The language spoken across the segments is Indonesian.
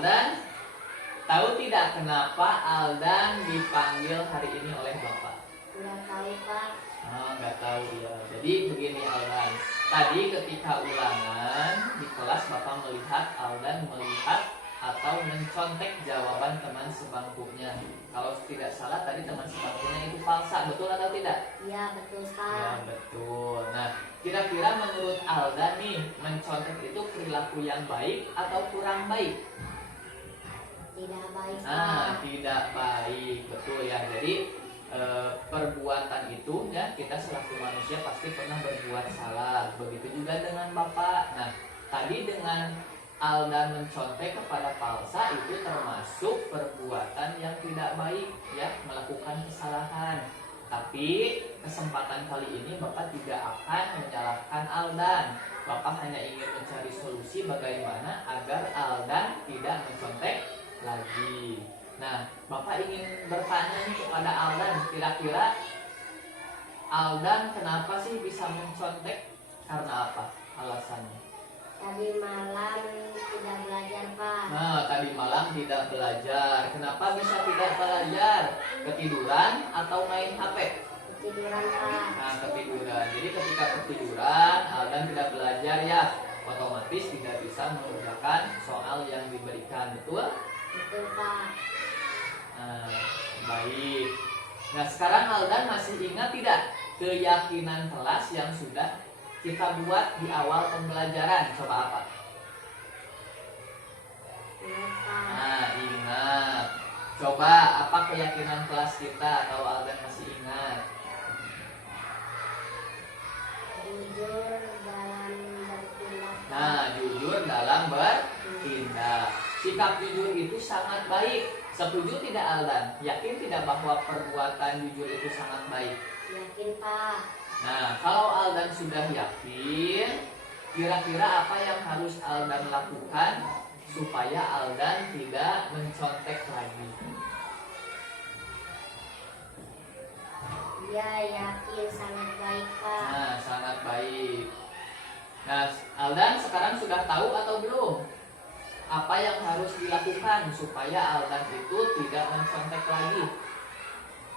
Aldan, tahu tidak kenapa Aldan dipanggil hari ini oleh Bapak? Nggak tahu Pak. Oh, nggak tahu ya. Jadi begini Aldan, tadi ketika ulangan di kelas Bapak melihat Aldan melihat atau mencontek jawaban teman sebangkunya. Kalau tidak salah tadi teman sebangkunya itu Palsa, betul atau tidak? Iya betul Ya Pak. betul. Nah, kira-kira menurut Aldan nih, mencontek itu perilaku yang baik atau kurang baik? Tidak baik Pak. Nah, tidak baik, betul ya. Jadi perbuatan itu ya, kita selaku manusia pasti pernah berbuat salah. Begitu juga dengan Bapak. Nah, tadi dengan Aldan mencontek kepada Palsa itu termasuk perbuatan yang tidak baik ya, melakukan kesalahan. Tapi kesempatan kali ini Bapak tidak akan menyalahkan Aldan. Bapak hanya ingin mencari solusi bagaimana agar Aldan tidak mencontek lagi. Nah, Bapak ingin bertanya nih kepada Aldan, kira-kira Aldan kenapa sih bisa mencontek? Karena apa alasannya? Tadi malam tidak belajar Pak. Nah, tadi malam tidak belajar. Kenapa bisa tidak belajar? Ketiduran atau main HP? Ketiduran Pak. Nah, ketiduran. Jadi ketika ketiduran, Aldan tidak belajar ya, otomatis tidak bisa mengerjakan soal yang diberikan. Betul? Betul Pak. Nah, baik. Nah, sekarang Aldan masih ingat tidak keyakinan kelas yang sudah kita buat di awal pembelajaran? Coba apa? Ingat Pak. Nah, ingat. Coba apa keyakinan kelas kita kalau Aldan masih ingat? Jujur dalam bertindak. Nah, jujur dalam bertindak. Sikap jujur itu sangat baik. Setuju tidak Aldan? Yakin tidak bahwa perbuatan jujur itu sangat baik? Yakin Pak. Nah, kalau Aldan sudah yakin, kira-kira apa yang harus Aldan lakukan supaya Aldan tidak mencontek lagi? Iya yakin sangat baik Pak. Nah, sangat baik. Nah, Aldan sekarang sudah tahu atau belum? Apa yang harus dilakukan supaya Aldan itu tidak mencontek lagi?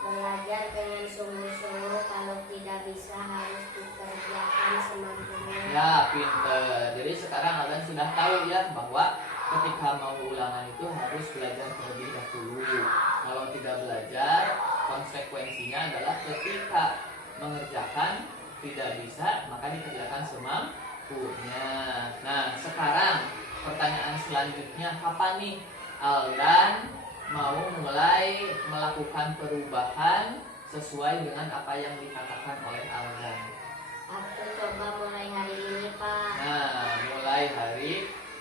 Belajar dengan sungguh-sungguh, kalau tidak bisa harus dikerjakan semampunya. Ya, pinter. Jadi sekarang Aldan sudah tahu ya bahwa ketika mau ulangan itu harus belajar terlebih dahulu. Kalau tidak belajar, konsekuensinya adalah ketika mengerjakan tidak bisa, maka dikerjakan semampunya. Nah, sekarang pertanyaan selanjutnya, kapan nih Aldan mau mulai melakukan perubahan sesuai dengan apa yang dikatakan oleh Aldan? Aku coba mulai hari ini Pak. Nah, mulai hari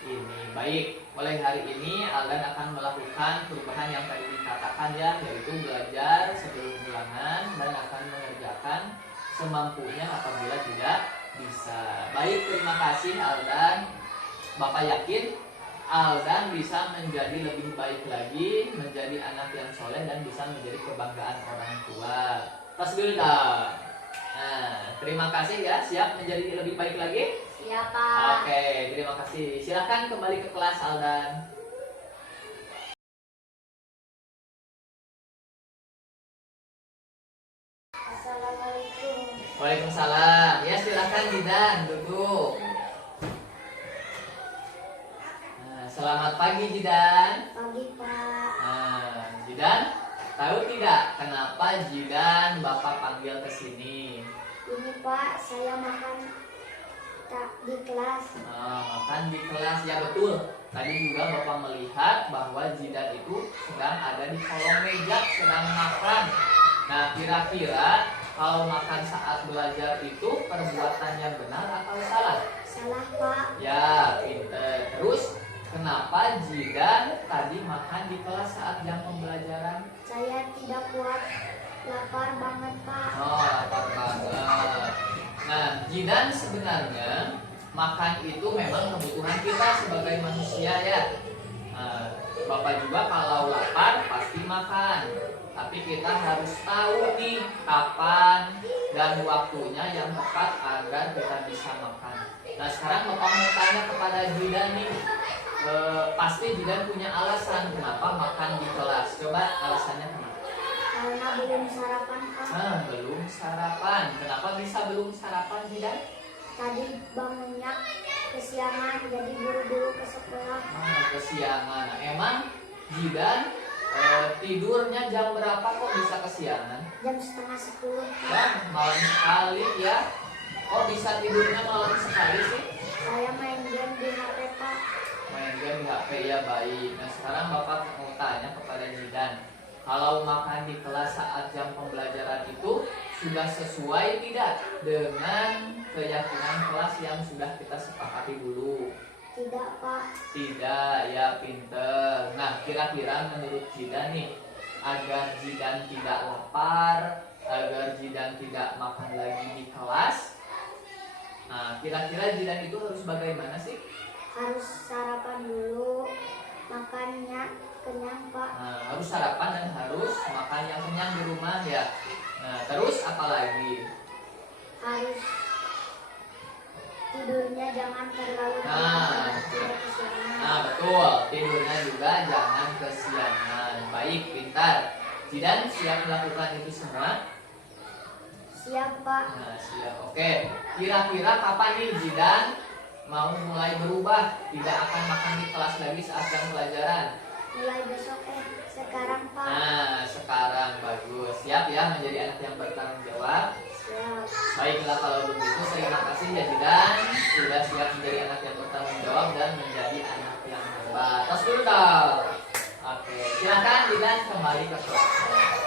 ini. Baik, mulai hari ini Aldan akan melakukan perubahan yang tadi dikatakan ya, yaitu belajar sebelum ulangan dan akan mengerjakan semampunya apabila tidak bisa. Baik, terima kasih Aldan. Bapak yakin Aldan bisa menjadi lebih baik lagi, menjadi anak yang soleh dan bisa menjadi kebanggaan orang tua. Tasbihillah. Nah, terima kasih ya. Siap menjadi lebih baik lagi? Siap Pak. Oke, terima kasih. Silakan kembali ke kelas Aldan. Assalamualaikum. Waalaikumsalam. Ya, silakan Jidan duduk. Nah, selamat pagi Jidan. Pagi Pak. Nah, Jidan, tahu tidak kenapa Jidan Bapak panggil ke sini? Ini Pak, saya makan di kelas. Makan di kelas, ya betul. Tadi juga Bapak melihat bahwa Jidan itu sedang ada di kolong meja, sedang makan. Nah, kira-kira kalau makan saat belajar itu perbuatan yang benar atau salah? Salah Pak. Ya, pinter. Terus, kenapa Jidan tadi makan di kelas saat jam pembelajaran? Saya tidak kuat, lapar banget Pak. Oh, lapar banget. Nah, Jidan sebenarnya makan itu memang kebutuhan kita sebagai manusia ya. Nah, Bapak juga kalau lapar pasti makan. Tapi kita harus tahu nih kapan dan waktunya yang tepat agar kita bisa makan. Nah, sekarang Bapak mau tanya kepada Jidan nih, pasti Jidan punya alasan kenapa makan di kelas. Coba alasannya kenapa? Karena belum sarapan Pak. Belum sarapan. Kenapa bisa belum sarapan Jidan? Tadi bangunnya kesiangan jadi buru-buru ke sekolah. Kesiangan. Nah, emang Jidan tidurnya jam berapa kok bisa kesiangan? Jam setengah 10 Pak. Wah, malam sekali ya. Kok bisa tidurnya malam sekali sih? Saya main game di HP Pak. Main game di HP ya, baik. Nah sekarang Bapak mau tanya kepada Jidan, kalau makan di kelas saat jam pembelajaran itu sudah sesuai tidak dengan keyakinan kelas yang sudah kita sepakati dulu? Tidak Pak. Tidak, ya pinter. Nah kira-kira menurut Jidan nih, agar Jidan tidak lapar, agar Jidan tidak makan lagi di kelas, nah kira-kira Jidan itu harus bagaimana sih? Harus sarapan dulu, makannya kenyang Pak. Nah, harus sarapan dan harus makan yang kenyang di rumah ya. Nah, terus apa lagi? Harus tidurnya jangan terlalu Nah. lama, tidak kesiangan. Nah, betul. Tidurnya juga jangan kesiangan. Baik, pintar. Jidan siap melakukan itu semua? Siap Pak. Nah, siap. Oke. Kira-kira kapan nih Jidan mau mulai berubah? Tidak akan makan di kelas lagi saat jam pelajaran? Mulai besok sekarang Pak. Nah, sekarang bagus. Siap ya menjadi anak yang bertanggung jawab? Siap. Baiklah kalau begitu, terima kasih ya Jidan sudah siap menjadi anak yang bertanggung jawab dan menjadi anak yang hebat. Tos dulu dong. Oke, silakan Jidan kembali ke kelas.